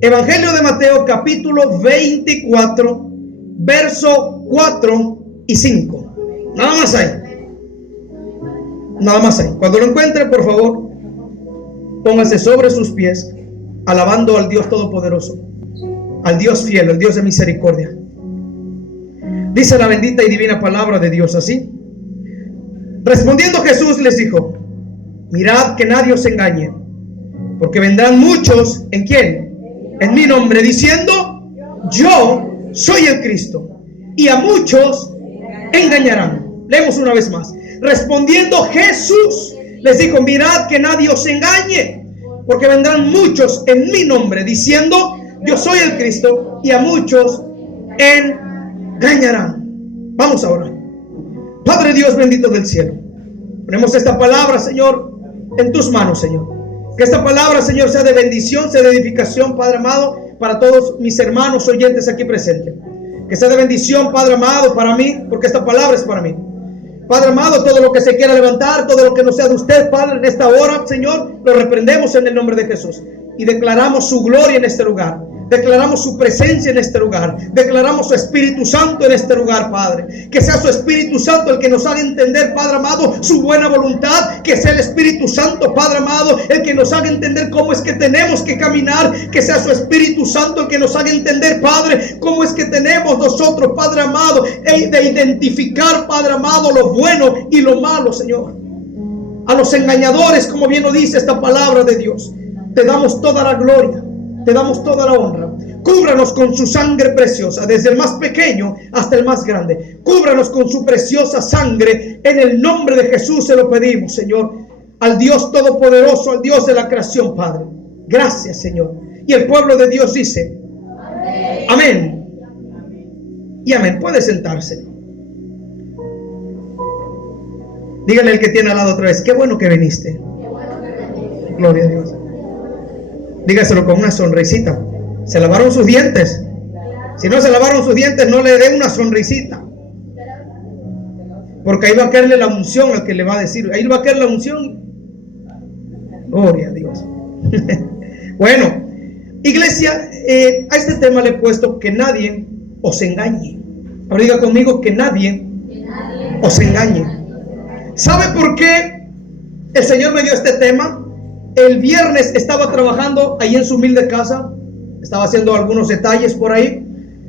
Evangelio de Mateo, capítulo 24, verso 4 y 5. Nada más ahí. Nada más ahí. Cuando lo encuentre, por favor, póngase sobre sus pies, alabando al Dios Todopoderoso, al Dios fiel, al Dios de misericordia. Dice la bendita y divina palabra de Dios así: respondiendo Jesús les dijo: mirad que nadie os engañe, porque vendrán muchos, ¿en quién? En mi nombre, diciendo: yo soy el Cristo, y a muchos engañarán. Leemos una vez más. Respondiendo Jesús les dijo: mirad que nadie os engañe, porque vendrán muchos en mi nombre, diciendo: yo soy el Cristo, y a muchos engañarán. Vamos a orar. Padre Dios bendito del cielo, ponemos esta palabra, Señor, en tus manos, Señor. Que esta palabra, Señor, sea de bendición, sea de edificación, Padre amado, para todos mis hermanos oyentes aquí presentes. Que sea de bendición, Padre amado, para mí, porque esta palabra es para mí. Padre amado, todo lo que se quiera levantar, todo lo que no sea de usted, Padre, en esta hora, Señor, lo reprendemos en el nombre de Jesús. Y declaramos su gloria en este lugar. Declaramos su presencia en este lugar. Declaramos su Espíritu Santo en este lugar, Padre. Que sea su Espíritu Santo el que nos haga entender, Padre amado, su buena voluntad. Que sea el Espíritu Santo, Padre amado, el que nos haga entender cómo es que tenemos que caminar. Que sea su Espíritu Santo el que nos haga entender, Padre, cómo es que tenemos nosotros, Padre amado, de identificar, Padre amado, lo bueno y lo malo, Señor. A los engañadores, como bien lo dice esta palabra de Dios, te damos toda la gloria, te damos toda la honra. Cúbranos con su sangre preciosa, desde el más pequeño hasta el más grande. Cúbranos con su preciosa sangre. En el nombre de Jesús se lo pedimos, Señor, al Dios Todopoderoso, al Dios de la creación, Padre. Gracias, Señor. Y el pueblo de Dios dice: amén. Amén. Y amén. Puede sentarse. Dígale al que tiene al lado otra vez: qué bueno que viniste. Gloria a Dios. Dígaselo con una sonrisita. ¿Se lavaron sus dientes? Si no se lavaron sus dientes, no le dé una sonrisita, porque ahí va a caerle la unción al que le va a decir. Ahí va a caer la unción. Gloria a Dios. Bueno, iglesia, a este tema le he puesto: que nadie os engañe. Ahora diga conmigo: que nadie os engañe. ¿Sabe por qué el Señor me dio este tema? El viernes estaba trabajando ahí en su humilde casa. Estaba haciendo algunos detalles por ahí.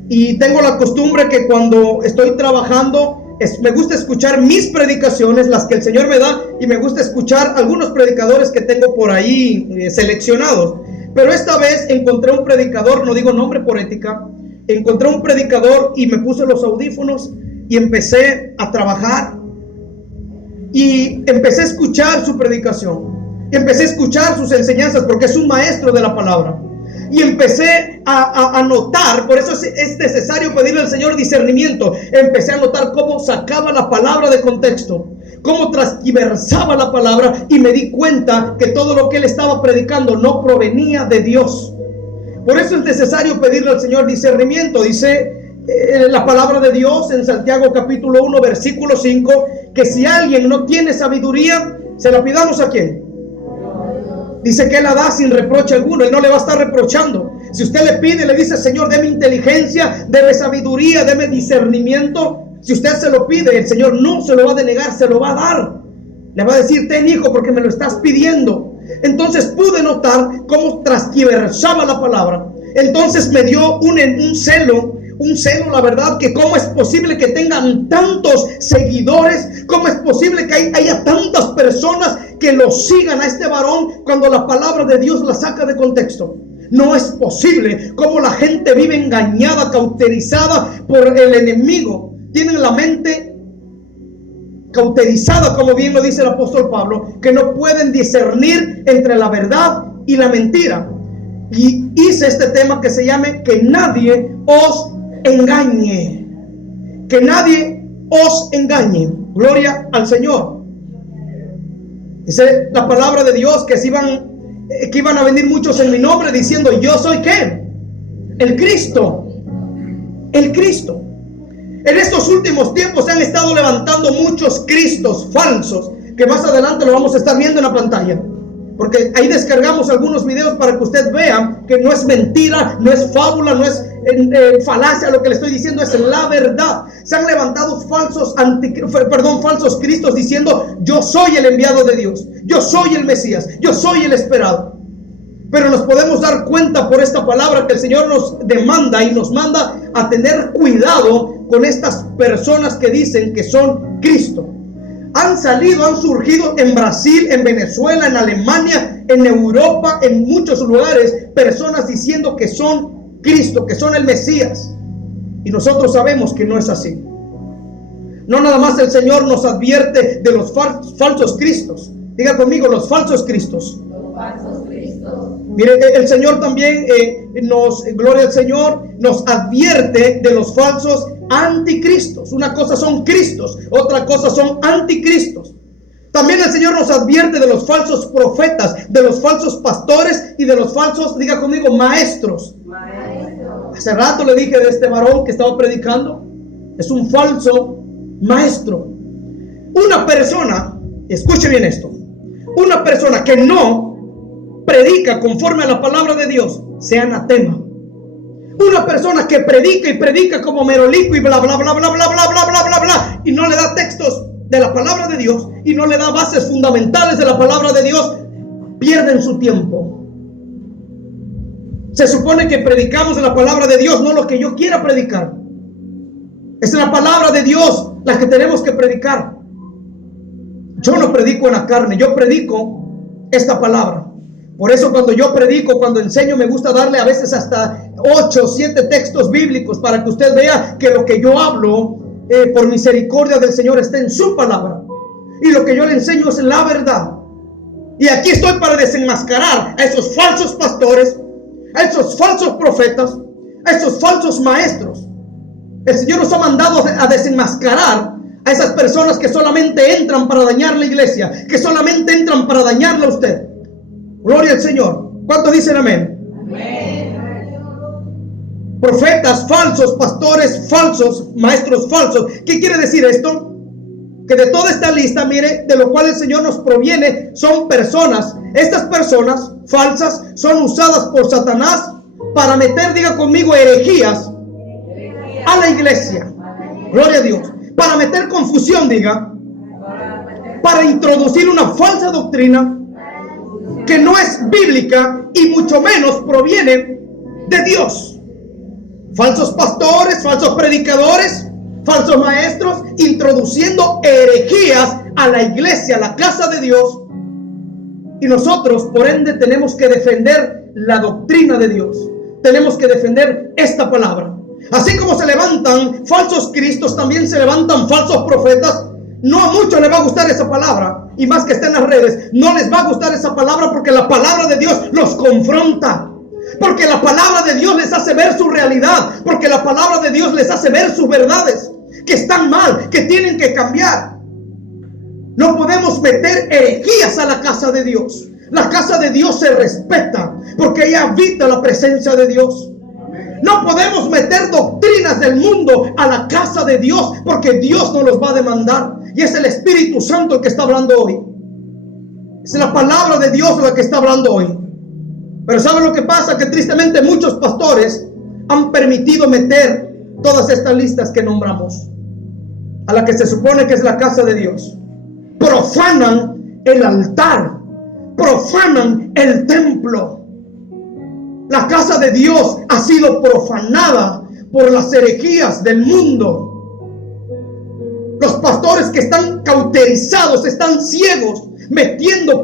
Y tengo la costumbre que cuando estoy trabajando, me gusta escuchar mis predicaciones, las que el Señor me da. Y me gusta escuchar algunos predicadores que tengo por ahí seleccionados. Pero esta vez encontré un predicador, no digo nombre por ética. Encontré un predicador y me puse los audífonos y empecé a trabajar. Y empecé a escuchar su predicación. Empecé a escuchar sus enseñanzas, porque es un maestro de la palabra. Y empecé a notar, por eso es necesario pedirle al Señor discernimiento. Empecé a notar cómo sacaba la palabra de contexto, cómo transgiversaba la palabra, y me di cuenta que todo lo que él estaba predicando no provenía de Dios. Por eso es necesario pedirle al Señor discernimiento. Dice la palabra de Dios en Santiago capítulo 1 versículo 5, que si alguien no tiene sabiduría, se la pidamos ¿a quién? Dice que Él la da sin reproche alguno. Él no le va a estar reprochando. Si usted le pide, le dice: Señor, deme inteligencia, deme sabiduría, deme discernimiento. Si usted se lo pide, el Señor no se lo va a denegar, se lo va a dar. Le va a decir: ten, hijo, porque me lo estás pidiendo. Entonces pude notar cómo transgiversaba la palabra. Entonces me dio un celo, la verdad, que cómo es posible que tengan tantos seguidores, cómo es posible que haya tantas personas que lo sigan a este varón cuando la palabra de Dios la saca de contexto. No es posible cómo la gente vive engañada, cauterizada por el enemigo. Tienen la mente cauterizada, como bien lo dice el apóstol Pablo, que no pueden discernir entre la verdad y la mentira. Y hice este tema que se llame: que nadie os engañe. Que nadie os engañe. Gloria al Señor. Dice la palabra de Dios que iban a venir muchos en mi nombre diciendo: yo soy ¿qué? El Cristo. El Cristo. En estos últimos tiempos se han estado levantando muchos cristos falsos, que más adelante lo vamos a estar viendo en la pantalla. Porque ahí descargamos algunos videos para que usted vea que no es mentira, no es fábula, no es falacia lo que le estoy diciendo, es la verdad. Se han levantado falsos cristos diciendo: yo soy el enviado de Dios, yo soy el Mesías, yo soy el esperado. Pero nos podemos dar cuenta por esta palabra que el Señor nos demanda y nos manda a tener cuidado con estas personas que dicen que son Cristo. Han surgido en Brasil, en Venezuela, en Alemania, en Europa, en muchos lugares, personas diciendo que son Cristo, que son el Mesías. Y nosotros sabemos que no es así. No nada más el Señor nos advierte de los falsos cristos. Diga conmigo, los falsos cristos. Los falsos cristos. Mire, el Señor también gloria al Señor, nos advierte de los falsos anticristos. Una cosa son cristos, otra cosa son anticristos. También el Señor nos advierte de los falsos profetas, de los falsos pastores y de los falsos, diga conmigo, maestros. Hace rato le dije de este varón que estaba predicando, es un falso maestro. Una persona, escuche bien esto, una persona que no predica conforme a la palabra de Dios, sea anatema. Una persona que predica y predica como merolico y bla bla bla bla bla bla bla bla bla bla y no le da textos de la palabra de Dios y no le da bases fundamentales de la palabra de Dios, pierden su tiempo. Se supone que predicamos de la palabra de Dios, no lo que yo quiera predicar. Es la palabra de Dios la que tenemos que predicar. Yo no predico en la carne, yo predico esta palabra. Por eso cuando yo predico, cuando enseño, me gusta darle a veces hasta 8 o 7 textos bíblicos para que usted vea que lo que yo hablo, por misericordia del Señor, está en su palabra. Y lo que yo le enseño es la verdad. Y aquí estoy para desenmascarar a esos falsos pastores, a esos falsos profetas, a esos falsos maestros. El Señor nos ha mandado a desenmascarar a esas personas que solamente entran para dañar la iglesia, que solamente entran para dañarla a usted. Gloria al Señor. ¿Cuántos dicen amén? Amén. Profetas falsos, pastores falsos, maestros falsos. ¿Qué quiere decir esto? Que de toda esta lista, mire, de lo cual el Señor nos proviene, son personas. Estas personas falsas son usadas por Satanás para meter, diga conmigo, herejías a la iglesia. Gloria a Dios. Para meter confusión, diga. Para introducir una falsa doctrina que no es bíblica y mucho menos proviene de Dios. Falsos pastores, falsos predicadores, falsos maestros, introduciendo herejías a la iglesia, a la casa de Dios. Y nosotros, por ende, tenemos que defender la doctrina de Dios. Tenemos que defender esta palabra. Así como se levantan falsos cristos, también se levantan falsos profetas. No a muchos les va a gustar esa palabra, y más que está en las redes, no les va a gustar esa palabra porque la palabra de Dios los confronta. Porque la palabra de Dios les hace ver su realidad, porque la palabra de Dios les hace ver sus verdades, que están mal, que tienen que cambiar. No podemos meter herejías a la casa de Dios. La casa de Dios se respeta porque ahí habita la presencia de Dios. No podemos meter doctrinas del mundo a la casa de Dios porque Dios nos los va a demandar. Y es el Espíritu Santo el que está hablando hoy. Es la palabra de Dios la que está hablando hoy. Pero ¿saben lo que pasa? Que tristemente muchos pastores han permitido meter todas estas listas que nombramos a la que se supone que es la casa de Dios. Profanan el altar, profanan el templo. La casa de Dios ha sido profanada por las herejías del mundo. Los pastores que están cauterizados, están ciegos, permitiendo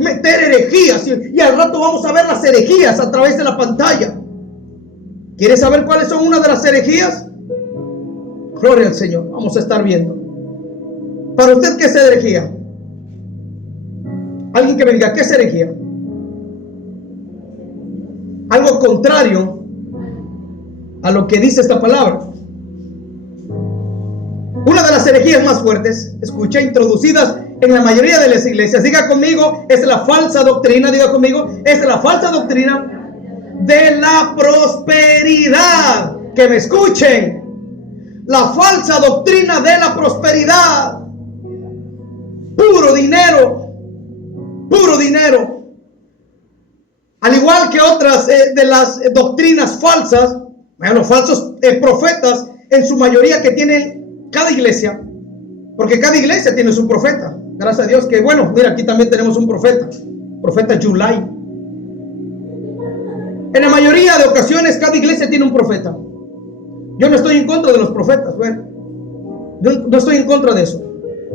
meter herejías. Y al rato vamos a ver las herejías a través de la pantalla. ¿Quiere saber cuáles son una de las herejías? Gloria al Señor. Vamos a estar viendo. Para usted, ¿qué es herejía? Alguien que me diga, ¿qué es herejía? Algo contrario a lo que dice esta palabra. Una de las herejías más fuertes, escuché, introducidas en la mayoría de las iglesias, diga conmigo, es la falsa doctrina, diga conmigo, es la falsa doctrina de la prosperidad. Que me escuchen. La falsa doctrina de la prosperidad. Puro dinero. puro dinero. Al igual que otras de las doctrinas falsas, los falsos profetas, en su mayoría que tienen cada iglesia, porque cada iglesia tiene su profeta. Gracias a Dios que, bueno, mira, aquí también tenemos un profeta Yulai. En la mayoría de ocasiones cada iglesia tiene un profeta. Yo no estoy en contra de los profetas, bueno, yo no estoy en contra de eso.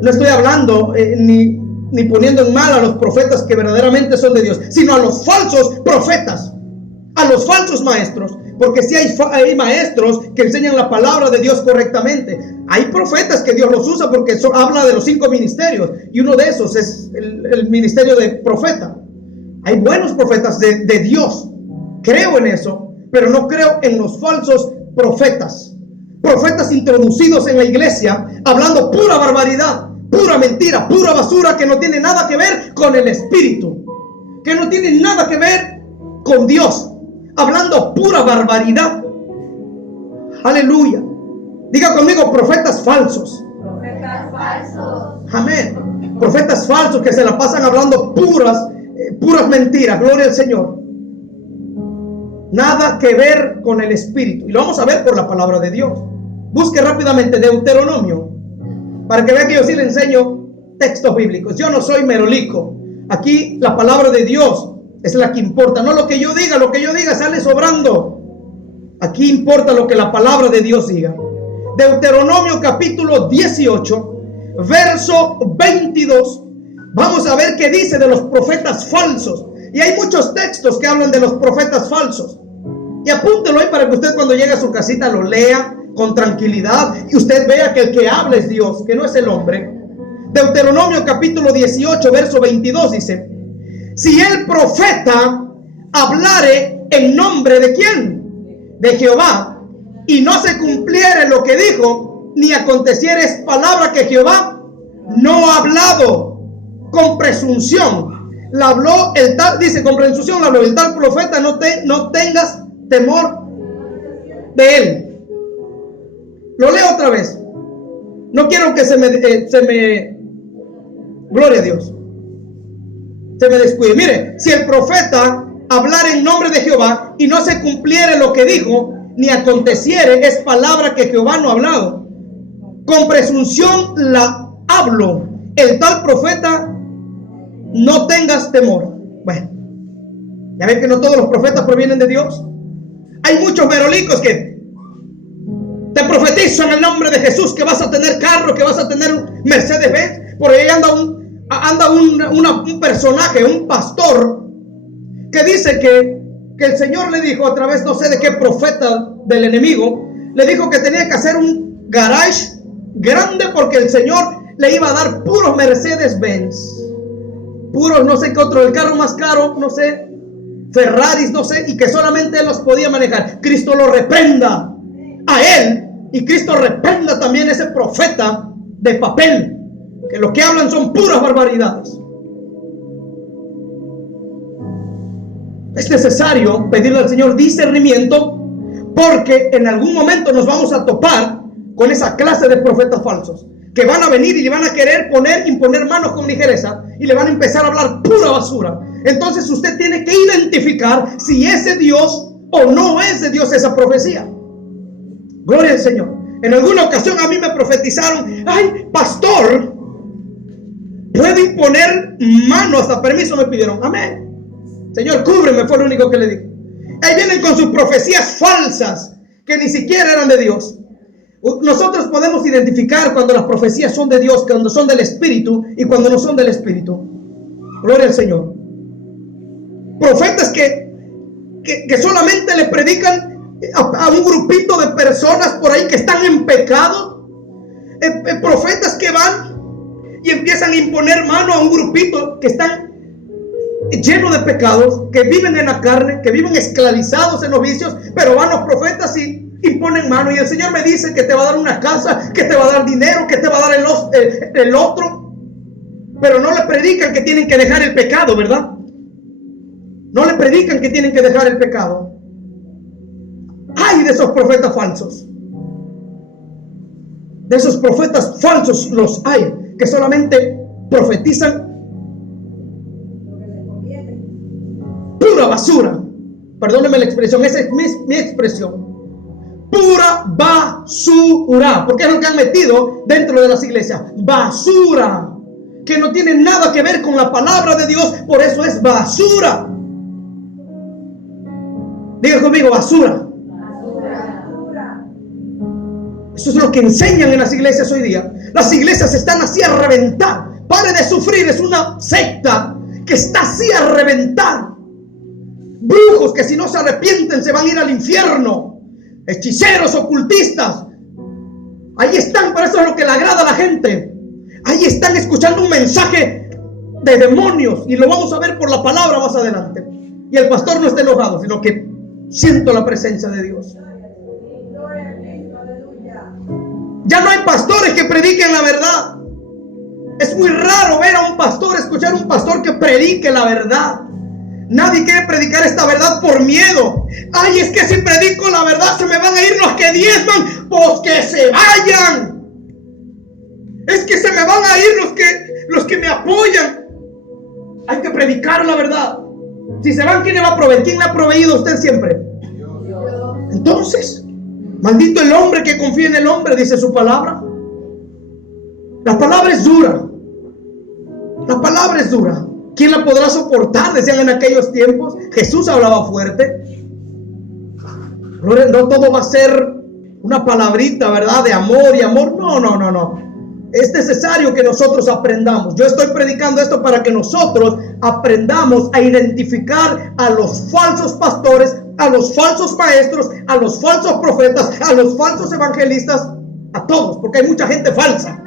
No estoy hablando ni poniendo en mal a los profetas que verdaderamente son de Dios, sino a los falsos profetas, a los falsos maestros. Porque si hay maestros que enseñan la palabra de Dios correctamente. Hay profetas que Dios los usa porque habla de los 5 ministerios. Y uno de esos es el ministerio de profeta. Hay buenos profetas de Dios. Creo en eso. Pero no creo en los falsos profetas. Profetas introducidos en la iglesia hablando pura barbaridad, pura mentira, pura basura que no tiene nada que ver con el Espíritu. Que no tiene nada que ver con Dios. Hablando pura barbaridad. Aleluya. Diga conmigo, profetas falsos. Profetas falsos. Amén. Profetas falsos que se la pasan hablando puras mentiras. Gloria al Señor. Nada que ver con el Espíritu. Y lo vamos a ver por la palabra de Dios. Busque rápidamente Deuteronomio, para que vea que yo sí le enseño textos bíblicos. Yo no soy merolico. Aquí la palabra de Dios es la que importa, no lo que yo diga sale sobrando. Aquí importa lo que la palabra de Dios diga. Deuteronomio capítulo 18, verso 22. Vamos a ver qué dice de los profetas falsos. Y hay muchos textos que hablan de los profetas falsos. Y apúntelo ahí para que usted cuando llegue a su casita lo lea con tranquilidad y usted vea que el que habla es Dios, que no es el hombre. Deuteronomio capítulo 18, verso 22 dice: si el profeta hablare en nombre de ¿quién? De Jehová, y no se cumpliere lo que dijo, ni aconteciere es palabra que Jehová no ha hablado, con presunción la habló el tal, dice, con presunción la habló el tal profeta, no tengas temor de él. Lo leo otra vez. No quiero que se me gloria a Dios, se me descuide. Mire, si el profeta hablara en nombre de Jehová y no se cumpliere lo que dijo, ni aconteciere es palabra que Jehová no ha hablado, con presunción la hablo el tal profeta, no tengas temor. Bueno, ya ven que no todos los profetas provienen de Dios. Hay muchos merolicos que te profetizo en el nombre de Jesús que vas a tener carro, que vas a tener un Mercedes-Benz. Por ahí anda un personaje, un pastor, que dice que el Señor le dijo a través no sé de qué profeta del enemigo, le dijo que tenía que hacer un garage grande porque el Señor le iba a dar puros Mercedes-Benz, puros no sé qué otro, el carro más caro, no sé, Ferraris, no sé, y que solamente él los podía manejar. Cristo lo reprenda a él, y Cristo reprenda también a ese profeta de papel, que lo que hablan son puras barbaridades. Es necesario pedirle al Señor discernimiento, porque en algún momento nos vamos a topar con esa clase de profetas falsos que van a venir y le van a querer imponer manos con ligereza y le van a empezar a hablar pura basura. Entonces usted tiene que identificar si es de Dios o no es de Dios esa profecía. Gloria al Señor. En alguna ocasión a mí me profetizaron: ay, pastor, puede imponer mano, hasta permiso me pidieron. Amén. Señor, cúbreme, fue lo único que le dije. Ahí vienen con sus profecías falsas que ni siquiera eran de Dios. Nosotros podemos identificar cuando las profecías son de Dios, cuando son del Espíritu y cuando no son del Espíritu. Gloria al Señor. Profetas que solamente le predican a un grupito de personas por ahí que están en pecado. Profetas que van y empiezan a imponer mano a un grupito que están llenos de pecados, que viven en la carne, que viven esclavizados en los vicios, pero van los profetas y imponen mano. Y el Señor me dice que te va a dar una casa, que te va a dar dinero, que te va a dar el otro, pero no le predican que tienen que dejar el pecado, ¿verdad? No le predican que tienen que dejar el pecado. Ay de esos profetas falsos. De esos profetas falsos los hay, que solamente profetizan basura. Perdóneme la expresión, esa es mi expresión. Pura basura, porque es lo que han metido dentro de las iglesias. Basura, que no tiene nada que ver con la palabra de Dios, por eso es basura. Diga conmigo, basura. Eso es lo que enseñan en las iglesias hoy día. Las iglesias están así a reventar. Pare de sufrir, es una secta que está así a reventar. Brujos que si no se arrepienten se van a ir al infierno. Hechiceros, ocultistas. Ahí están, por eso es lo que le agrada a la gente. Ahí están escuchando un mensaje de demonios. Y lo vamos a ver por la palabra más adelante. Y el pastor no está enojado, sino que siento la presencia de Dios. Ya no hay pastores que prediquen la verdad. Es muy raro ver a un pastor, escuchar a un pastor que predique la verdad. Nadie quiere predicar esta verdad por miedo. Ay, es que si predico la verdad se me van a ir los que diezman. Pues que se vayan. Es que se me van a ir los que me apoyan. Hay que predicar la verdad. Si se van, ¿quién le va a proveer? ¿Quién le ha proveído a usted siempre? Entonces, maldito el hombre que confía en el hombre, dice su palabra. La palabra es dura. La palabra es dura. ¿Quién la podrá soportar? Decían en aquellos tiempos. Jesús hablaba fuerte. No todo va a ser una palabrita, ¿verdad? De amor y amor. No. Es necesario que nosotros aprendamos. Yo estoy predicando esto para que nosotros aprendamos a identificar a los falsos pastores, a los falsos maestros, a los falsos profetas, a los falsos evangelistas, a todos, porque hay mucha gente falsa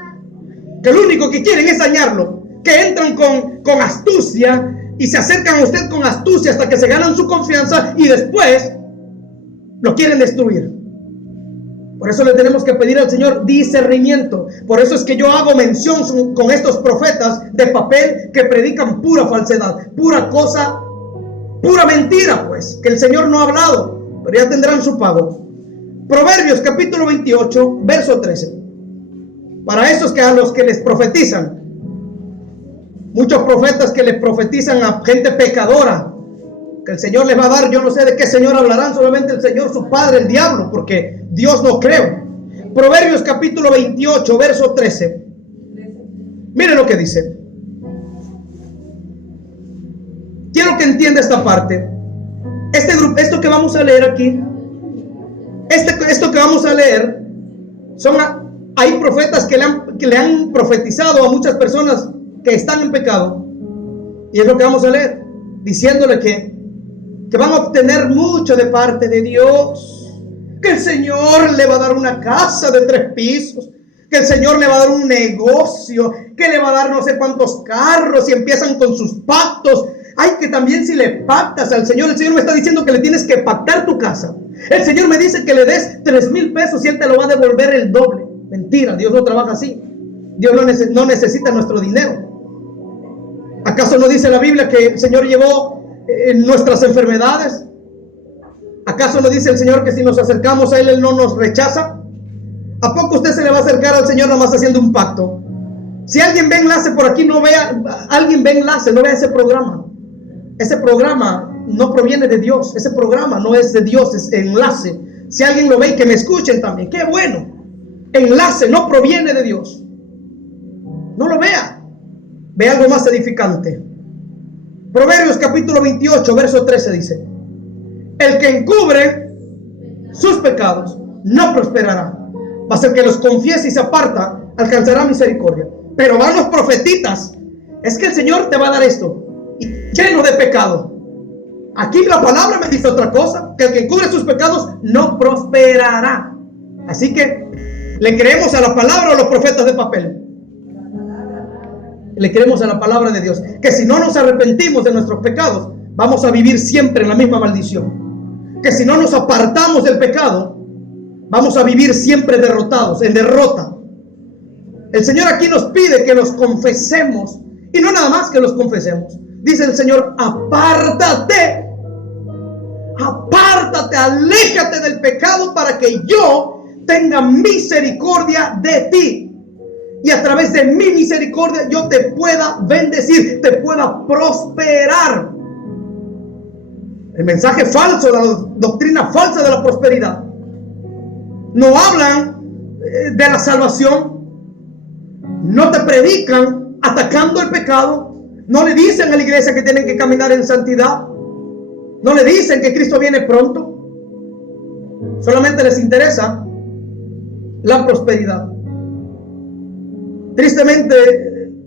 que lo único que quieren es dañarlo, que entran con astucia y se acercan a usted con astucia hasta que se ganan su confianza y después lo quieren destruir. Por eso le tenemos que pedir al Señor discernimiento. Por eso es que yo hago mención con estos profetas de papel que predican pura falsedad, pura cosa, pura mentira, pues, que el Señor no ha hablado, pero ya tendrán su pago. Proverbios capítulo 28, verso 13. Para esos que a los que les profetizan, muchos profetas que le profetizan a gente pecadora, que el Señor les va a dar, yo no sé de qué Señor hablarán, solamente el Señor, su padre, el diablo, porque Dios no creo. Proverbios capítulo 28, verso 13. Miren lo que dice. Quiero que entienda esta parte. Esto que vamos a leer aquí, esto que vamos a leer, hay profetas que le han profetizado a muchas personas que están en pecado. Y es lo que vamos a leer, diciéndole que van a obtener mucho de parte de Dios, que el Señor le va a dar una casa de 3 pisos, que el Señor le va a dar un negocio, que le va a dar no sé cuántos carros, y empiezan con sus pactos. Ay, que también si le pactas al Señor, el Señor me está diciendo que le tienes que pactar tu casa. El Señor me dice que le des 3,000 pesos y Él te lo va a devolver el doble. Mentira, Dios no trabaja así. Dios no necesita nuestro dinero. ¿Acaso no dice la Biblia que el Señor llevó nuestras enfermedades? ¿Acaso no dice el Señor que si nos acercamos a Él no nos rechaza? ¿A poco usted se le va a acercar al Señor nomás haciendo un pacto? Si alguien ve enlace por aquí, no vea ese programa. Ese programa no proviene de Dios. Ese programa no es de Dios, es enlace. Si alguien lo ve y que me escuchen también, qué bueno. Enlace no proviene de Dios. No lo vea. Ve algo más edificante. Proverbios capítulo 28, verso 13 dice: el que encubre sus pecados no prosperará, mas el que los confiese y se aparta alcanzará misericordia. Pero van los profetitas, es que el Señor te va a dar esto, y lleno de pecado. Aquí la palabra me dice otra cosa, que el que encubre sus pecados no prosperará. Así que, ¿le creemos a la palabra o a los profetas de papel? Le creemos a la palabra de Dios, que si no nos arrepentimos de nuestros pecados, vamos a vivir siempre en la misma maldición. Que si no nos apartamos del pecado, vamos a vivir siempre derrotados, en derrota. El Señor aquí nos pide que los confesemos, y no nada más que los confesemos. Dice el Señor: apártate, aléjate del pecado para que yo tenga misericordia de ti. Y a través de mi misericordia yo te pueda bendecir, te pueda prosperar. el mensaje falso, la doctrina falsa de la prosperidad. No hablan de la salvación, no te predican atacando el pecado, no le dicen a la iglesia que tienen que caminar en santidad, no le dicen que Cristo viene pronto. Solamente les interesa la prosperidad. Tristemente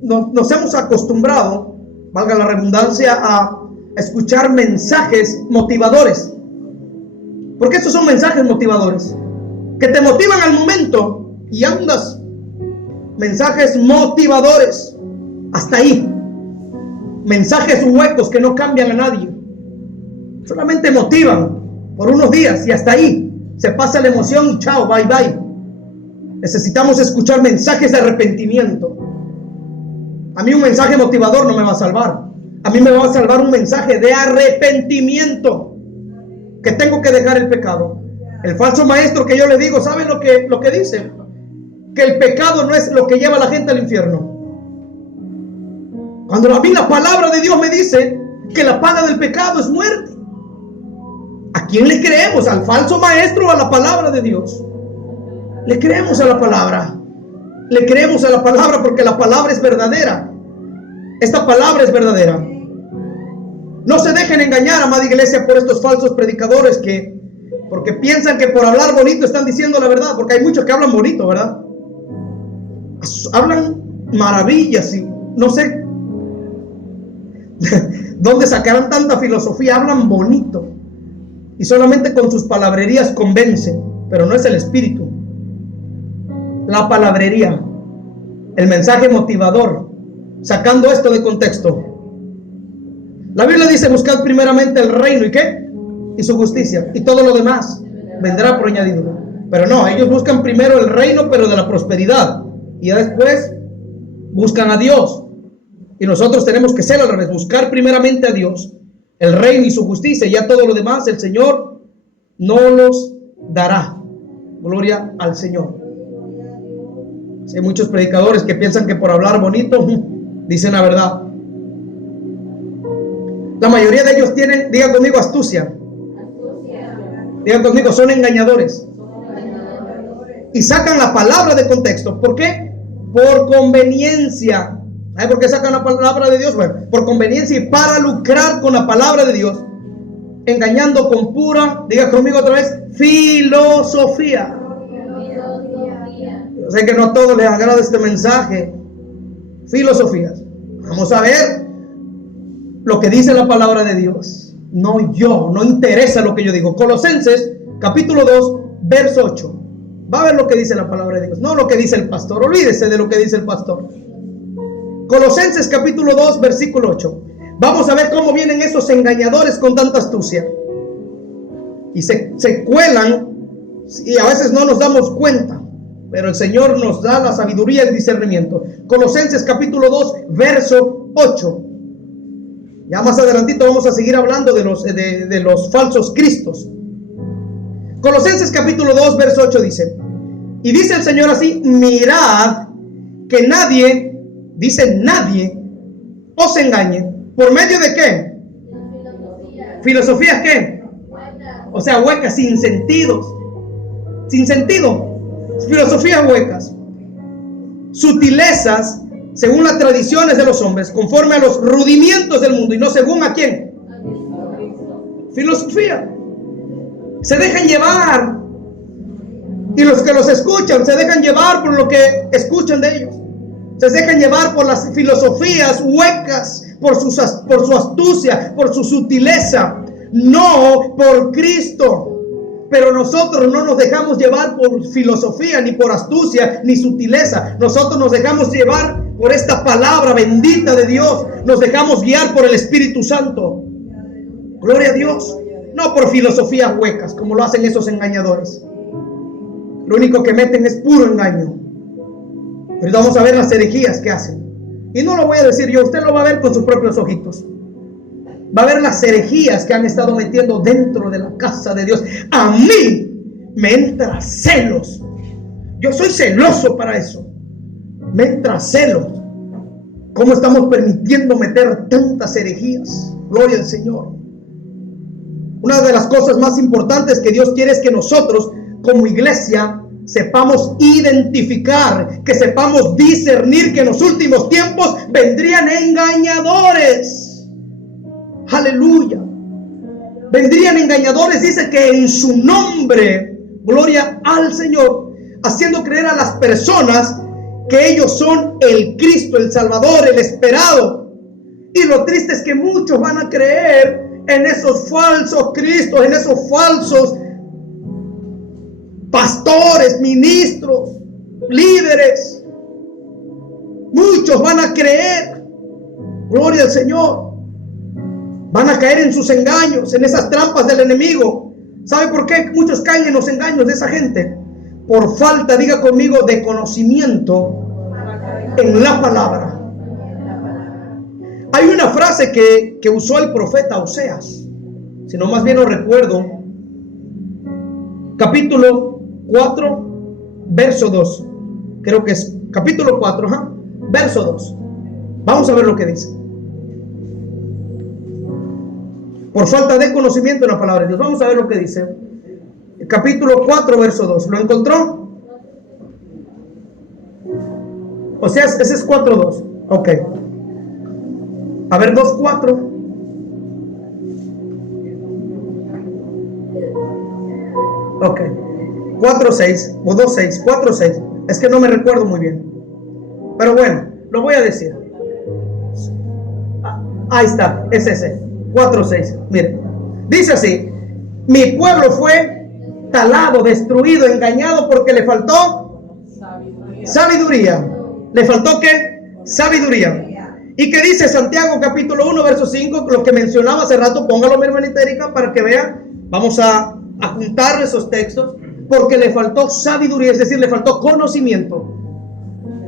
nos hemos acostumbrado, valga la redundancia, a escuchar mensajes motivadores. Porque estos son mensajes motivadores que te motivan al momento y andas. Mensajes motivadores, hasta ahí. Mensajes huecos que no cambian a nadie, solamente motivan por unos días y hasta ahí. Se pasa la emoción y chao, bye bye. Necesitamos escuchar mensajes de arrepentimiento. A mí un mensaje motivador no me va a salvar. A mí me va a salvar un mensaje de arrepentimiento, que tengo que dejar el pecado. El falso maestro que yo le digo, ¿saben lo que dice? Que el pecado no es lo que lleva a la gente al infierno. Cuando a mí la palabra de Dios me dice que la paga del pecado es muerte. ¿A quién le creemos? ¿Al falso maestro o a la palabra de Dios? Le creemos a la palabra. Le creemos a la palabra porque la palabra es verdadera. Esta palabra es verdadera. No se dejen engañar, amada iglesia, por estos falsos predicadores porque piensan que por hablar bonito están diciendo la verdad, porque hay muchos que hablan bonito, ¿verdad? Hablan maravillas y no sé dónde sacarán tanta filosofía. Hablan bonito y solamente con sus palabrerías convencen, pero no es el espíritu. La palabrería, el mensaje motivador, sacando esto de contexto. La Biblia dice: buscad primeramente el reino, ¿y qué? Y su justicia, y todo lo demás vendrá por añadidura. Pero no, ellos buscan primero el reino, pero de la prosperidad, y ya después buscan a Dios. Y nosotros tenemos que ser al revés: buscar primeramente a Dios, el reino y su justicia, y ya todo lo demás el Señor no los dará. Gloria al Señor. Hay muchos predicadores que piensan que por hablar bonito dicen la verdad. La mayoría de ellos tienen, digan conmigo, astucia. Digan conmigo, son engañadores. Y sacan la palabra de contexto. ¿Por qué? Por conveniencia. ¿Sabe por qué sacan la palabra de Dios? Bueno, por conveniencia y para lucrar con la palabra de Dios, engañando con pura, diga conmigo otra vez, filosofía. Yo sé que no a todos les agrada este mensaje. Filosofías. Vamos a ver lo que dice la palabra de Dios. No yo, no interesa lo que yo digo. Colosenses capítulo 2 verso 8. Va a ver lo que dice la palabra de Dios, no lo que dice el pastor. Olvídese de lo que dice el pastor. Colosenses capítulo 2 versículo 8. Vamos a ver cómo vienen esos engañadores con tanta astucia. Y se cuelan y a veces no nos damos cuenta, pero el Señor nos da la sabiduría y el discernimiento. Colosenses capítulo 2 verso 8. Ya más adelantito vamos a seguir hablando de los falsos cristos. Colosenses capítulo 2 verso 8 dice: y dice el Señor así: mirad que nadie, dice nadie, os engañe. ¿Por medio de qué? ¿Filosofías qué? O sea, huecas, sin sentidos. Sin sentido. Filosofías huecas. Sutilezas, según las tradiciones de los hombres, conforme a los rudimientos del mundo, y no según a quién. Filosofía. Se dejan llevar, y los que los escuchan se dejan llevar por lo que escuchan de ellos. Se dejan llevar por las filosofías huecas, por su astucia, por su sutileza, no por Cristo. Pero nosotros no nos dejamos llevar por filosofía, ni por astucia, ni sutileza. Nosotros nos dejamos llevar por esta palabra bendita de Dios. Nos dejamos guiar por el Espíritu Santo. Gloria a Dios. No por filosofías huecas, como lo hacen esos engañadores. Lo único que meten es puro engaño. Pero vamos a ver las herejías que hacen. Y no lo voy a decir yo, usted lo va a ver con sus propios ojitos. Va a ver las herejías que han estado metiendo dentro de la casa de Dios. A mí me entra celos. Yo soy celoso para eso. Me entra celos. ¿Cómo estamos permitiendo meter tantas herejías? Gloria al Señor. Una de las cosas más importantes que Dios quiere es que nosotros como iglesia sepamos identificar, que sepamos discernir que en los últimos tiempos vendrían engañadores. Aleluya. Vendrían engañadores, dice que en su nombre, gloria al Señor, haciendo creer a las personas que ellos son el Cristo, el Salvador, el esperado. Y lo triste es que muchos van a creer en esos falsos Cristos, en esos falsos pastores, ministros, líderes. Muchos van a creer, gloria al Señor, van a caer en sus engaños, en esas trampas del enemigo. ¿Sabe por qué muchos caen en los engaños de esa gente? Por falta, diga conmigo, de conocimiento en la palabra. Hay una frase que usó el profeta Oseas, si no más bien lo recuerdo, capítulo 4, verso 2. Creo que es capítulo 4, verso 2. Vamos a ver lo que dice. Por falta de conocimiento en la palabra de Dios. Vamos a ver lo que dice. Capítulo 4, verso 2. ¿Lo encontró? O sea, ese es 4:2. Ok. A ver, 2:4. Ok. 4:6 o 2:6. 4:6. Es que no me recuerdo muy bien. Pero bueno, lo voy a decir. Ahí está, es ese. 4:6. Miren. Dice así: mi pueblo fue talado, destruido, engañado porque le faltó sabiduría. ¿Le faltó qué? Sabiduría. ¿Y qué dice Santiago capítulo 1 verso 5? Lo que mencionaba hace rato, póngalo mi hermanita Erika para que vean. Vamos a juntar esos textos. Porque le faltó sabiduría, es decir, le faltó conocimiento.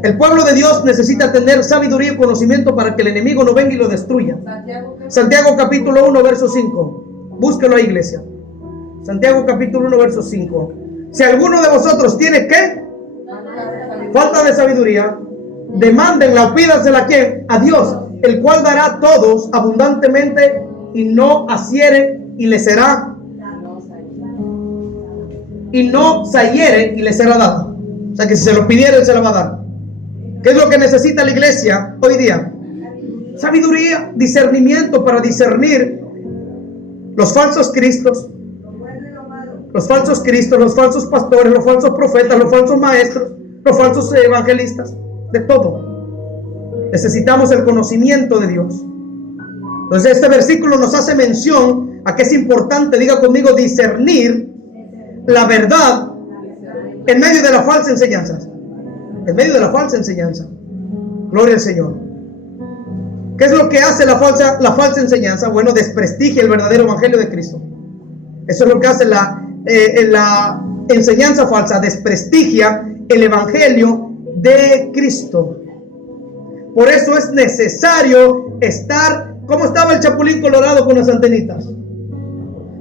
El pueblo de Dios necesita tener sabiduría y conocimiento para que el enemigo no venga y lo destruya. Santiago capítulo 1 verso 5. Búsquelo ahí, iglesia. Santiago capítulo 1 verso 5. Si alguno de vosotros tiene ¿qué? Falta de sabiduría, demándenla o pídansela ¿a quién? A Dios, el cual dará a todos abundantemente y no asiere y le será y no sayere y le será dada. O sea que si se lo pidiera, él se la va a dar. ¿Qué es lo que necesita la iglesia hoy día? Sabiduría, discernimiento para discernir los falsos cristos, los falsos cristos, los falsos pastores, los falsos profetas, los falsos maestros, los falsos evangelistas, de todo. Necesitamos el conocimiento de Dios. Entonces este versículo nos hace mención a que es importante, diga conmigo, discernir la verdad en medio de la falsa enseñanza. En medio de la falsa enseñanza. Gloria al Señor. ¿Qué es lo que hace la falsa enseñanza? Bueno, desprestigia el verdadero evangelio de Cristo. Eso es lo que hace la enseñanza falsa. Desprestigia el evangelio de Cristo. Por eso es necesario estar, ¿cómo estaba el chapulín colorado con las antenitas?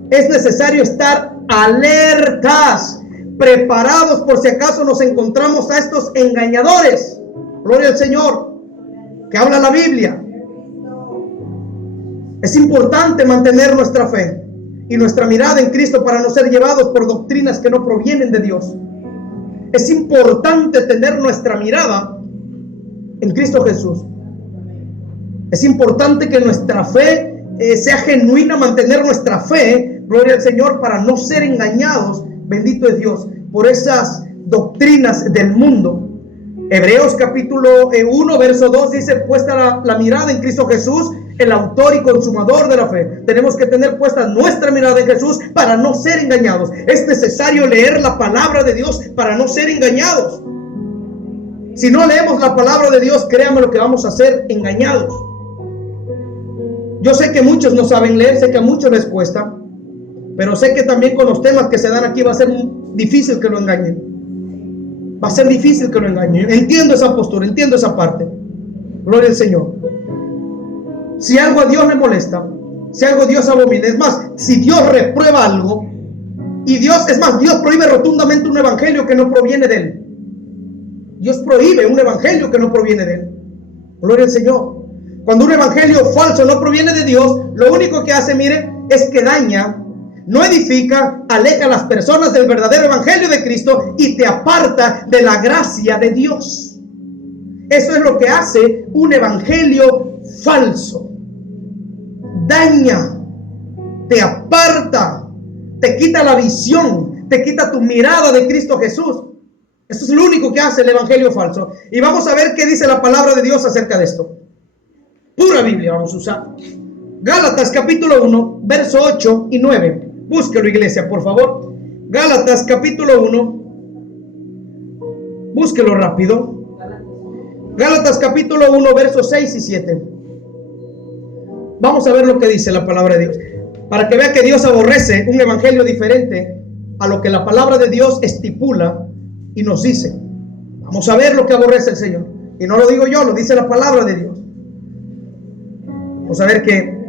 Es necesario estar alertas, preparados por si acaso nos encontramos a estos engañadores. Gloria al Señor, que habla la Biblia. Es importante mantener nuestra fe y nuestra mirada en Cristo para no ser llevados por doctrinas que no provienen de Dios. Es importante tener nuestra mirada en Cristo Jesús. Es importante que nuestra fe sea genuina, mantener nuestra fe, gloria al Señor, para no ser engañados, bendito es Dios, por esas doctrinas del mundo. Hebreos capítulo 1 verso 2 dice: puesta la mirada en Cristo Jesús, el autor y consumador de la fe. Tenemos que tener puesta nuestra mirada en Jesús para no ser engañados. Es necesario leer la palabra de Dios para no ser engañados. Si no leemos la palabra de Dios, créanme lo que vamos a ser engañados. Yo sé que muchos no saben leer, sé que a muchos les cuesta, pero sé que también con los temas que se dan aquí va a ser difícil que lo engañen. Va a ser difícil que lo engañen. Entiendo esa postura, entiendo esa parte. Gloria al Señor. Si algo a Dios le molesta, si algo a Dios abomina, es más, si Dios reprueba algo, y Dios prohíbe rotundamente un evangelio que no proviene de Él. Dios prohíbe un evangelio que no proviene de Él. Gloria al Señor. Cuando un evangelio falso no proviene de Dios, lo único que hace, mire, es que daña no edifica, aleja a las personas del verdadero evangelio de Cristo y te aparta de la gracia de Dios. Eso es lo que hace un evangelio falso. Daña, te aparta, te quita la visión, te quita tu mirada de Cristo Jesús. Eso es lo único que hace el evangelio falso. Y vamos a ver qué dice la palabra de Dios acerca de esto. Pura Biblia vamos a usar. Gálatas capítulo 1, verso 8 y 9. Búsquelo, iglesia, por favor. Gálatas capítulo 1. Búsquelo rápido. Gálatas capítulo 1, versos 6 y 7. Vamos a ver lo que dice la palabra de Dios. Para que vea que Dios aborrece un evangelio diferente a lo que la palabra de Dios estipula y nos dice. Vamos a ver lo que aborrece el Señor. Y no lo digo yo, lo dice la palabra de Dios. Vamos a ver que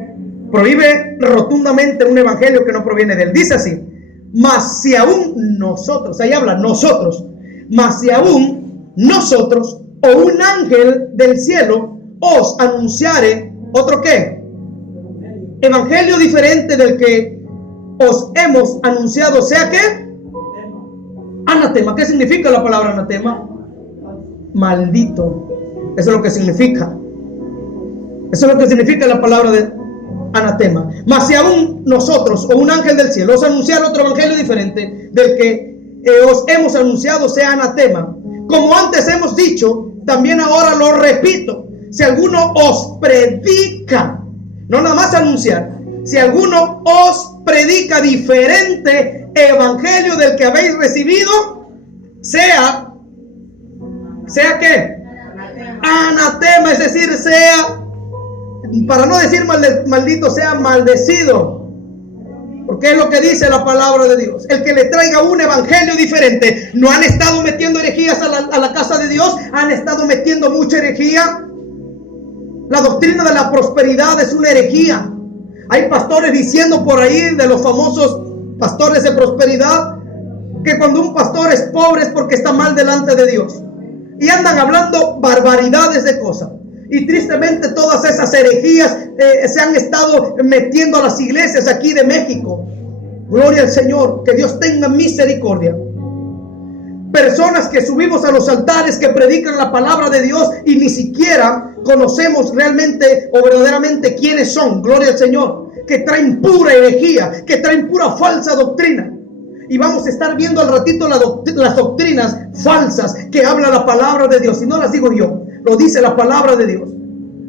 prohíbe rotundamente un evangelio que no proviene de él. Dice así: mas si aún nosotros, ahí habla nosotros, mas si aún nosotros o un ángel del cielo os anunciare otro ¿qué? Evangelio diferente del que os hemos anunciado, sea ¿qué? Anatema. ¿Qué significa la palabra anatema? Maldito. Eso es lo que significa. Eso es lo que significa la palabra de anatema. Mas si aún nosotros o un ángel del cielo os anunciar otro evangelio diferente del que os hemos anunciado, sea anatema. Como antes hemos dicho, también ahora lo repito: si alguno os predica, no nada más anunciar, si alguno os predica diferente evangelio del que habéis recibido, sea ¿qué? Anatema, es decir, sea, para no decir maldito, sea maldecido. Porque es lo que dice la palabra de Dios. El que le traiga un evangelio diferente. No han estado metiendo herejías a la casa de Dios. Han estado metiendo mucha herejía. La doctrina de la prosperidad es una herejía. Hay pastores diciendo por ahí, de los famosos pastores de prosperidad, que cuando un pastor es pobre es porque está mal delante de Dios. Y andan hablando barbaridades de cosas. Y tristemente todas esas herejías se han estado metiendo a las iglesias aquí de México. Gloria al Señor, que Dios tenga misericordia. Personas que subimos a los altares, que predican la palabra de Dios y ni siquiera conocemos realmente o verdaderamente quiénes son. Gloria al Señor. Que traen pura herejía, que traen pura falsa doctrina. Y vamos a estar viendo al ratito las doctrinas falsas que habla la palabra de Dios. Y no las digo yo, lo dice la palabra de Dios.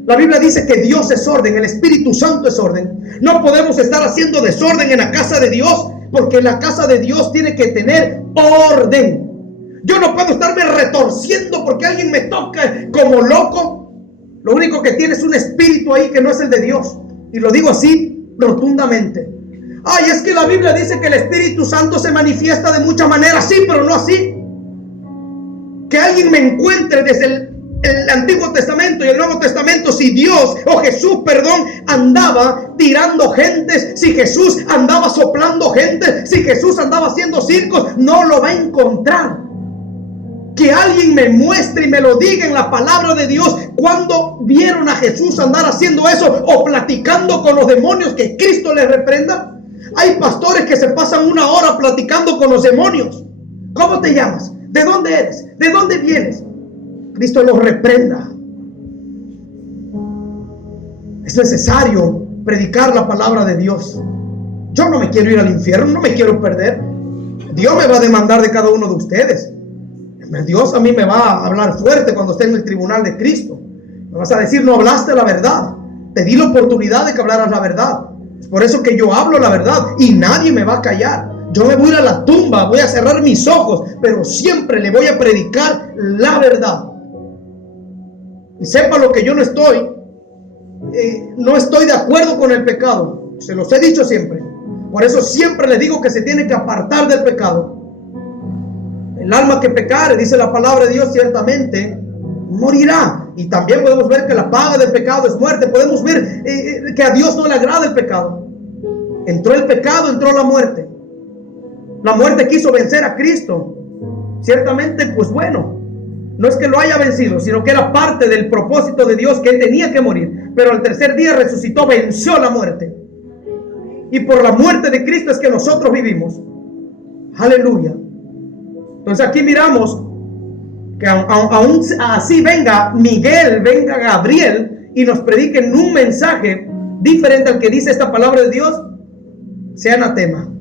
La Biblia dice que Dios es orden, el Espíritu Santo es orden. No podemos estar haciendo desorden en la casa de Dios, porque la casa de Dios tiene que tener orden. Yo no puedo estarme retorciendo porque alguien me toca como loco. Lo único que tiene es un espíritu ahí que no es el de Dios. Y lo digo así rotundamente. Ay, es que la Biblia dice que el Espíritu Santo se manifiesta de muchas maneras. Sí, pero no así. Que alguien me encuentre desde el Antiguo Testamento y el Nuevo Testamento, si Dios o Jesús, andaba tirando gentes, si Jesús andaba soplando gente, si Jesús andaba haciendo circos, no lo va a encontrar. Que alguien me muestre y me lo diga en la palabra de Dios cuando vieron a Jesús andar haciendo eso o platicando con los demonios, que Cristo les reprenda. Hay pastores que se pasan una hora platicando con los demonios. ¿Cómo te llamas? ¿De dónde eres? ¿De dónde vienes? Cristo los reprenda. Es necesario predicar la palabra de Dios. Yo no me quiero ir al infierno, no me quiero perder. Dios me va a demandar de cada uno de ustedes. Dios a mí me va a hablar fuerte cuando esté en el tribunal de Cristo. Me vas a decir: no hablaste la verdad. Te di la oportunidad de que hablaras la verdad. Es por eso que yo hablo la verdad y nadie me va a callar. Yo me voy a ir a la tumba, voy a cerrar mis ojos, pero siempre le voy a predicar la verdad. Y sepa lo que yo no estoy de acuerdo con el pecado. Se los he dicho siempre. Por eso siempre les digo que se tiene que apartar del pecado. El alma que pecare, dice la palabra de Dios, ciertamente morirá. Y también podemos ver que la paga del pecado es muerte. Podemos ver que a Dios no le agrada el pecado. Entró el pecado, entró la muerte. La muerte quiso vencer a Cristo. Ciertamente, pues bueno, no es que lo haya vencido, sino que era parte del propósito de Dios, que Él tenía que morir. Pero al tercer día resucitó, venció la muerte. y por la muerte de Cristo es que nosotros vivimos. Aleluya. Entonces aquí miramos que aún así venga Miguel, venga Gabriel y nos prediquen un mensaje diferente al que dice esta palabra de Dios, sea anatema.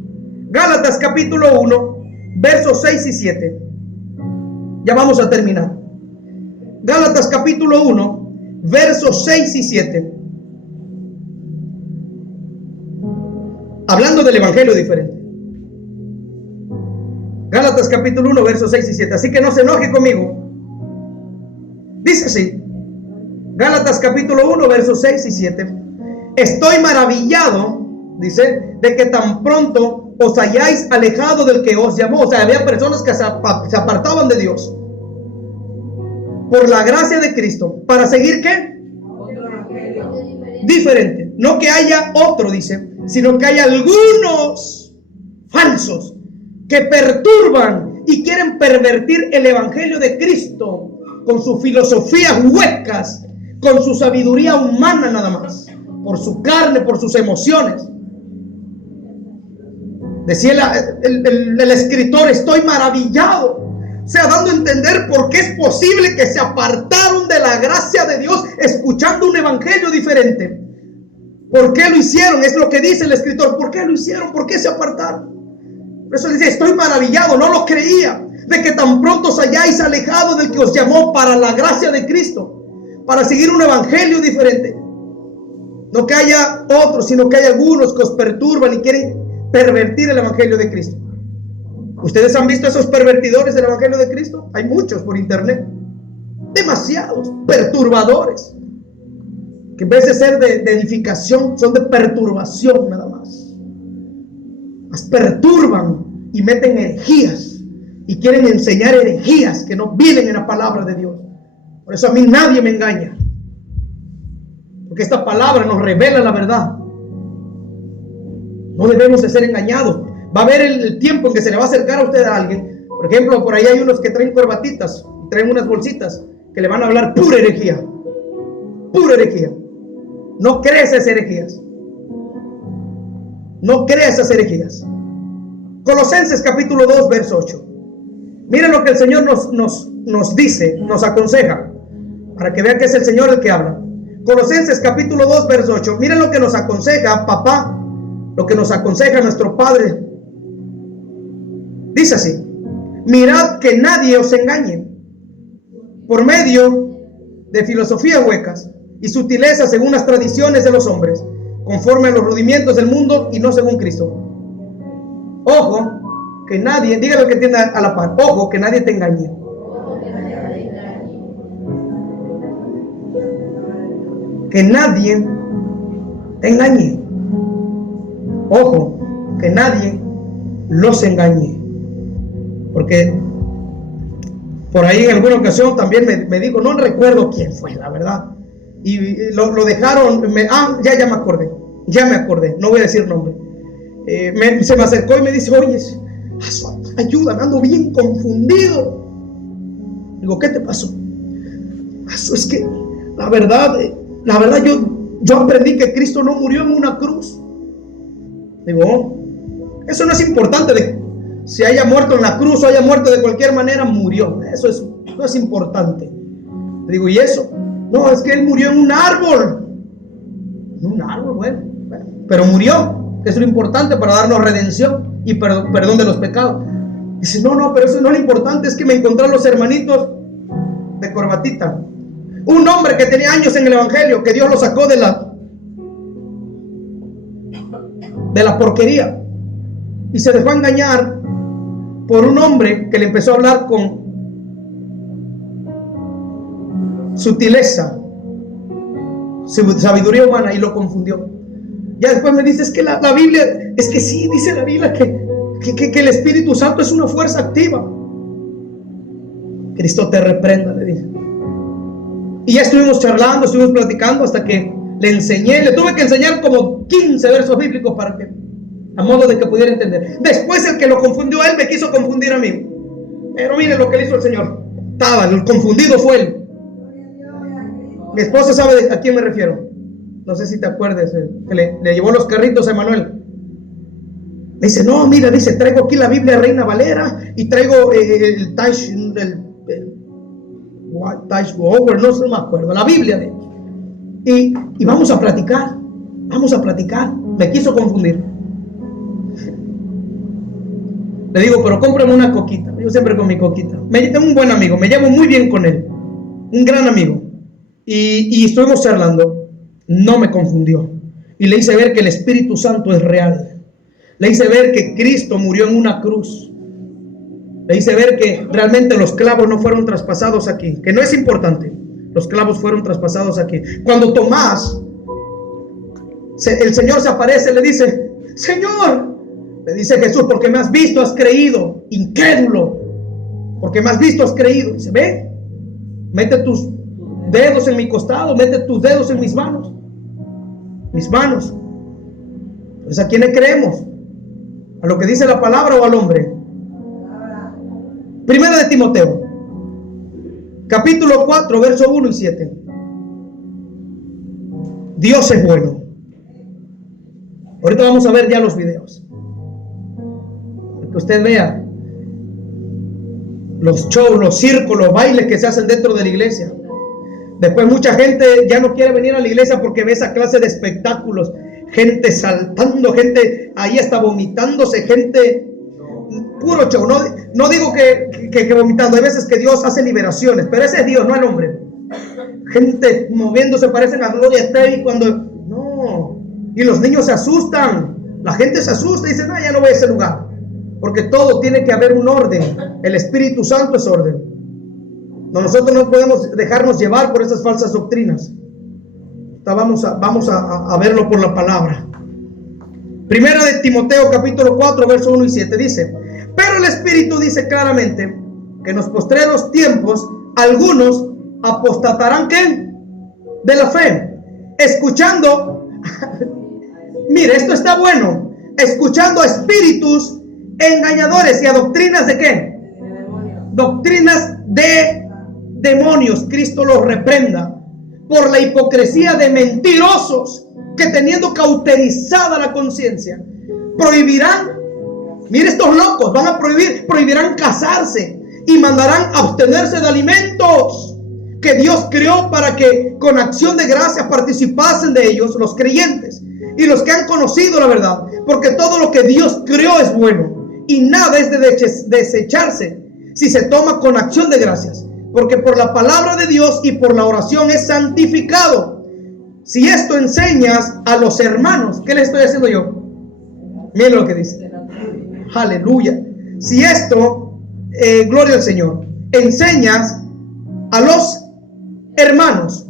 Gálatas capítulo 1, versos 6 y 7. Ya vamos a terminar. Gálatas capítulo 1, versos 6 y 7. Hablando del evangelio diferente. Gálatas capítulo 1, versos 6 y 7. Así que no se enoje conmigo. Dice así. Gálatas capítulo 1, versos 6 y 7. Estoy maravillado, dice, de que tan pronto os hayáis alejado del que os llamó. O sea, había personas que se apartaban de Dios por la gracia de Cristo. ¿Para seguir qué? Diferente. No que haya otro, dice, sino que hay algunos falsos que perturban y quieren pervertir el evangelio de Cristo con sus filosofías huecas, con su sabiduría humana nada más, por su carne, por sus emociones. Decía el escritor, estoy maravillado. O sea, dando a entender por qué es posible que se apartaron de la gracia de Dios escuchando un evangelio diferente. ¿Por qué lo hicieron? Es lo que dice el escritor. ¿Por qué lo hicieron? ¿Por qué se apartaron? Por eso dice, estoy maravillado, no lo creía, de que tan pronto os hayáis alejado del que os llamó para la gracia de Cristo, para seguir un evangelio diferente. No que haya otros, sino que hay algunos que os perturban y quieren pervertir el evangelio de Cristo. ¿Ustedes han visto esos pervertidores del evangelio de Cristo? Hay muchos por internet, demasiados perturbadores, que en vez de ser de edificación, son de perturbación nada más. Las perturban y meten herejías y quieren enseñar herejías que no vienen en la palabra de Dios. Por eso a mí nadie me engaña, porque esta palabra nos revela la verdad. No debemos de ser engañados. Va a haber el tiempo en que se le va a acercar a usted a alguien. Por ejemplo, por ahí hay unos que traen corbatitas, traen unas bolsitas que le van a hablar pura herejía. Pura herejía. No crees esas herejías. No creas esas herejías. Colosenses capítulo 2, verso 8. Miren lo que el Señor nos dice, nos aconseja, para que vean que es el Señor el que habla. Colosenses capítulo 2, verso 8. Miren lo que nos aconseja papá, lo que nos aconseja nuestro Padre. Dice así: mirad que nadie os engañe por medio de filosofías huecas y sutilezas según las tradiciones de los hombres, conforme a los rudimentos del mundo y no según Cristo. Ojo, que nadie, dígalo que entienda a la par, ojo, que nadie te engañe. Que nadie te engañe. Ojo, que nadie los engañe. Porque por ahí en alguna ocasión también me dijo, no recuerdo quién fue, la verdad. Y lo dejaron, ya me acordé, no voy a decir nombre. Se me acercó y me dice, oye, ayúdame, ando bien confundido. Digo, ¿qué te pasó? Es que la verdad yo aprendí que Cristo no murió en una cruz. Digo, eso no es importante, si haya muerto en la cruz o haya muerto de cualquier manera, murió. Eso no es importante. Digo, ¿y eso? No, es que él murió en un árbol. En un árbol, bueno, pero murió, que es lo importante para darnos redención y perdón de los pecados. Dice, no, pero eso no es lo importante, es que me encontré a los hermanitos de corbatita. Un hombre que tenía años en el evangelio, que Dios lo sacó de la porquería y se dejó engañar por un hombre que le empezó a hablar con sutileza, sabiduría humana, y lo confundió. Ya después me dice, es que la Biblia, es que sí, dice la Biblia que el Espíritu Santo es una fuerza activa. Cristo te reprenda, le dije. Y ya estuvimos charlando, estuvimos platicando hasta que le tuve que enseñar como 15 versos bíblicos para que, a modo de que pudiera entender. Después el que lo confundió a él me quiso confundir a mí. Pero miren lo que le hizo el Señor. El confundido fue él. Mi esposa sabe a quién me refiero. No sé si te acuerdas, que le llevó los carritos a Emanuel. Me dice, no, mira, dice, traigo aquí la Biblia Reina Valera y traigo el Tash Over, no se me acuerdo, la Biblia de ellos. Y vamos a platicar. Me quiso confundir. Le digo, pero cómprame una coquita. Yo siempre con mi coquita. Tengo un buen amigo, me llevo muy bien con él. Un gran amigo. Y estuvimos charlando. No me confundió. Y le hice ver que el Espíritu Santo es real. Le hice ver que Cristo murió en una cruz. Le hice ver que realmente los clavos no fueron traspasados aquí. Que no es importante. Los clavos fueron traspasados aquí. Cuando Tomás, el Señor se aparece, le dice, Señor, le dice Jesús, porque me has visto, has creído. Incrédulo. Porque me has visto, has creído. Dice, ve, mete tus dedos en mi costado, mete tus dedos en mis manos. Mis manos. Entonces, ¿a quién le creemos? ¿A lo que dice la palabra o al hombre? Primera de Timoteo, capítulo 4, verso 1 y 7. Dios es bueno. Ahorita vamos a ver ya los videos. Para que usted vea los shows, los circos, los bailes que se hacen dentro de la iglesia. Después mucha gente ya no quiere venir a la iglesia porque ve esa clase de espectáculos. Gente saltando, gente ahí hasta vomitándose, gente puro show. No digo que vomitando. Hay veces que Dios hace liberaciones, pero ese es Dios, no el hombre. Gente moviéndose, parecen a Gloria Trevi cuando no. Y los niños se asustan. La gente se asusta y dice, no, ya no voy a ese lugar. Porque todo tiene que haber un orden. El Espíritu Santo es orden. Nosotros no podemos dejarnos llevar por esas falsas doctrinas. Vamos a verlo por la palabra. Primera de Timoteo capítulo 4 verso 1 y 7 dice, pero el Espíritu dice claramente que en los postreros tiempos algunos apostatarán ¿qué? De la fe, escuchando mire, esto está bueno, escuchando a espíritus engañadores y a doctrinas de ¿qué? Doctrinas de demonios. Cristo los reprenda por la hipocresía de mentirosos que teniendo cauterizada la conciencia prohibirán, mire estos locos, van a prohibirán casarse y mandarán abstenerse de alimentos que Dios creó para que con acción de gracias participasen de ellos los creyentes y los que han conocido la verdad, porque todo lo que Dios creó es bueno y nada es de desecharse si se toma con acción de gracias, porque por la palabra de Dios y por la oración es santificado. Si esto enseñas a los hermanos, ¿qué les estoy haciendo yo? Miren lo que dice. Aleluya. Si esto, gloria al Señor, enseñas a los hermanos,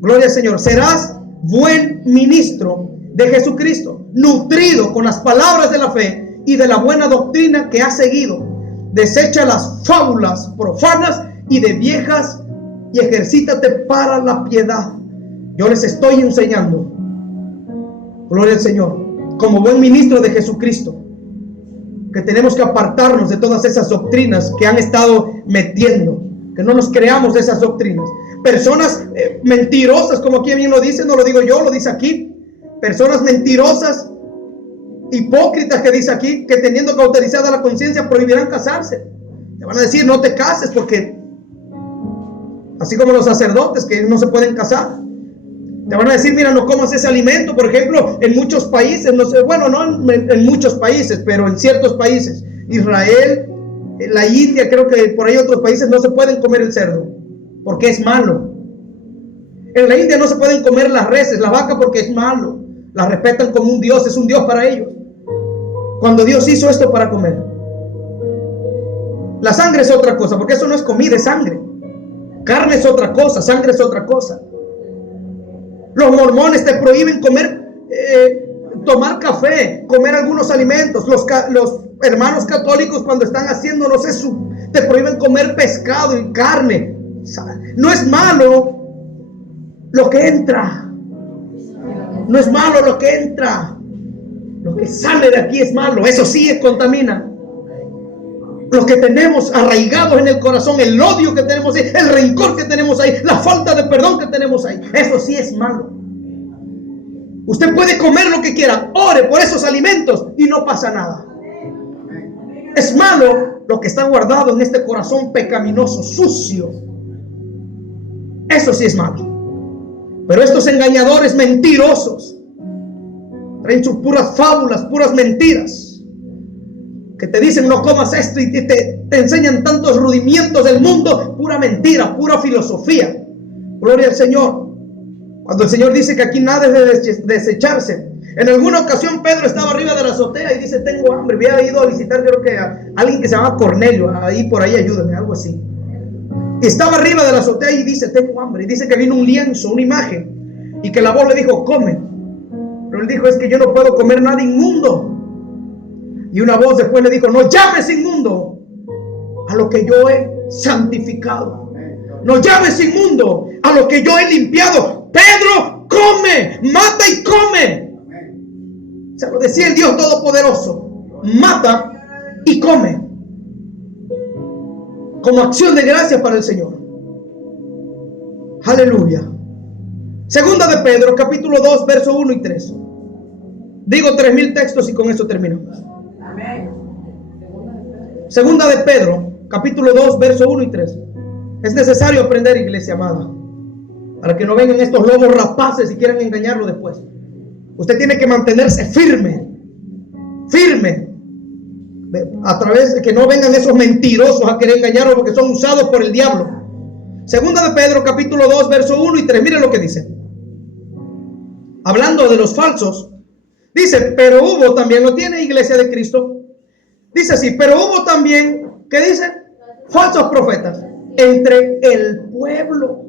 gloria al Señor, serás buen ministro de Jesucristo, nutrido con las palabras de la fe y de la buena doctrina que has seguido. Desecha las fábulas profanas y de viejas y ejercítate para la piedad. Yo les estoy enseñando, gloria al Señor, como buen ministro de Jesucristo, que tenemos que apartarnos de todas esas doctrinas que han estado metiendo, que no nos creamos de esas doctrinas. Personas mentirosas, como aquí bien lo dice, no lo digo yo, lo dice aquí. Personas mentirosas, hipócritas, que dice aquí, que teniendo cauterizada la conciencia prohibirán casarse. Te van a decir, no te cases, porque así como los sacerdotes que no se pueden casar. Te van a decir, mira, no comas ese alimento. Por ejemplo, en muchos países, no sé, bueno, no en muchos países, pero en ciertos países, Israel, la India, creo que por ahí otros países no se pueden comer el cerdo, porque es malo. En la India no se pueden comer las reses, la vaca, porque es malo. La respetan como un dios, es un dios para ellos. Cuando Dios hizo esto para comer. La sangre es otra cosa, porque eso no es comida, es sangre. Carne es otra cosa, sangre es otra cosa. Los mormones te prohíben comer, tomar café, comer algunos alimentos. Los hermanos católicos, cuando están haciendo, no sé, te prohíben comer pescado y carne. No es malo lo que entra. No es malo lo que entra. Lo que sale de aquí es malo. Eso sí contamina. Lo que tenemos arraigados en el corazón, el odio que tenemos ahí, el rencor que tenemos ahí, la falta de perdón que tenemos ahí, eso sí es malo. Usted puede comer lo que quiera, ore por esos alimentos y no pasa nada. Es malo lo que está guardado en este corazón pecaminoso, sucio. Eso sí es malo. Pero estos engañadores mentirosos traen sus puras fábulas, puras mentiras, que te dicen no comas esto y te enseñan tantos rudimientos del mundo. Pura mentira, pura filosofía. Gloria al Señor. Cuando el Señor dice que aquí nada es de desecharse. En alguna ocasión Pedro estaba arriba de la azotea y dice: tengo hambre. Había ido a visitar, creo que a alguien que se llama Cornelio. Ahí por ahí, ayúdame, algo así. Y estaba arriba de la azotea y dice: tengo hambre. Y dice que vino un lienzo, una imagen, y que la voz le dijo: come. Pero él dijo: es que yo no puedo comer nada inmundo. Y una voz después le dijo: no llames inmundo a lo que yo he santificado. No llames inmundo a lo que yo he limpiado. Pedro, come, mata y come. Se lo decía el Dios Todopoderoso: mata y come, como acción de gracias para el Señor. Aleluya. Segunda de Pedro, capítulo 2, verso 1 y 3. Digo 3000 textos y con eso terminamos. Segunda de Pedro, capítulo 2, verso 1 y 3. Es necesario aprender, iglesia amada, para que no vengan estos lobos rapaces y quieran engañarlo después. Usted tiene que mantenerse firme, a través de que no vengan esos mentirosos a querer engañarlo, porque son usados por el diablo. Segunda de Pedro, capítulo 2, verso 1 y 3. Miren lo que dice. Hablando de los falsos, dice: pero hubo también, ¿lo tiene, iglesia de Cristo? Dice así: pero hubo también, ¿qué dice? Falsos profetas entre el pueblo.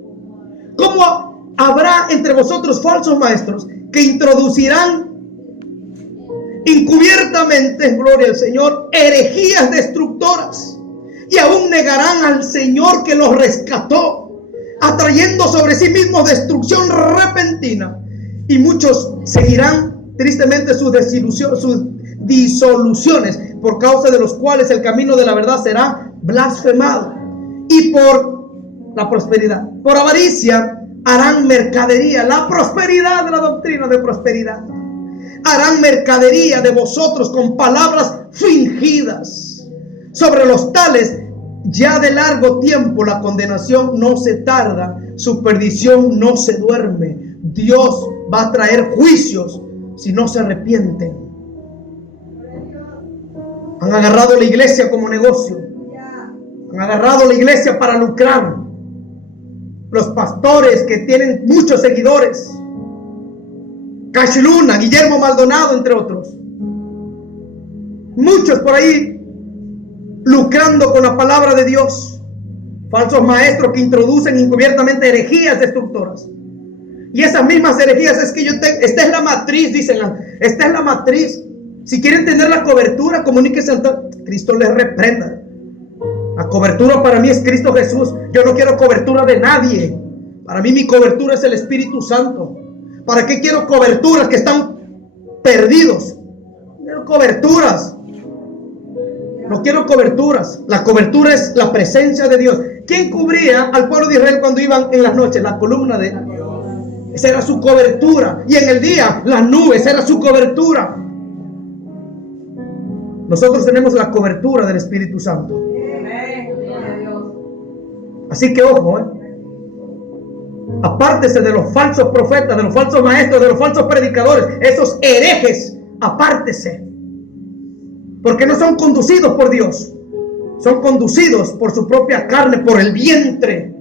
¿Cómo habrá entre vosotros falsos maestros que introducirán encubiertamente, gloria al Señor, herejías destructoras, y aún negarán al Señor que los rescató, atrayendo sobre sí mismos destrucción repentina? Y muchos seguirán tristemente sus disoluciones, por causa de los cuales el camino de la verdad será blasfemado. Y por la prosperidad, por avaricia, harán mercadería, la prosperidad de la doctrina de prosperidad. Harán mercadería de vosotros con palabras fingidas. Sobre los tales, ya de largo tiempo la condenación no se tarda, su perdición no se duerme. Dios va a traer juicios si no se arrepienten. Han agarrado la iglesia como negocio. Han agarrado la iglesia para lucrar. Los pastores que tienen muchos seguidores, Cash Luna, Guillermo Maldonado, entre otros, muchos por ahí lucrando con la palabra de Dios. Falsos maestros que introducen encubiertamente herejías destructoras. Y esas mismas herejías, es que esta es la matriz, dicen, esta es la matriz. Si quieren tener la cobertura, comuníquense ante Cristo, les reprenda. La cobertura para mí es Cristo Jesús. Yo no quiero cobertura de nadie. Para mí mi cobertura es el Espíritu Santo. ¿Para qué quiero coberturas que están perdidos? No quiero coberturas. No quiero coberturas. La cobertura es la presencia de Dios. ¿Quién cubría al pueblo de Israel cuando iban en las noches? La columna de Dios. Esa era su cobertura. Y en el día, las nubes, esa era su cobertura. Nosotros tenemos la cobertura del Espíritu Santo. Así que ojo, apártese de los falsos profetas, de los falsos maestros, de los falsos predicadores, esos herejes, apártese. Porque no son conducidos por Dios, son conducidos por su propia carne, por el vientre,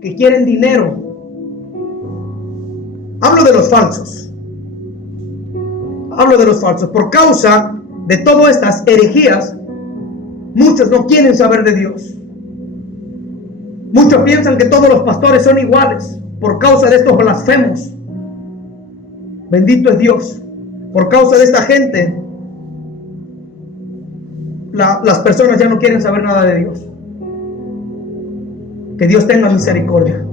que quieren dinero. Hablo de los falsos. Hablo de los falsos. Por causa de todas estas herejías, muchos no quieren saber de Dios. Muchos piensan que todos los pastores son iguales por causa de estos blasfemos. Bendito es Dios. Por causa de esta gente, las personas ya no quieren saber nada de Dios. Que Dios tenga misericordia.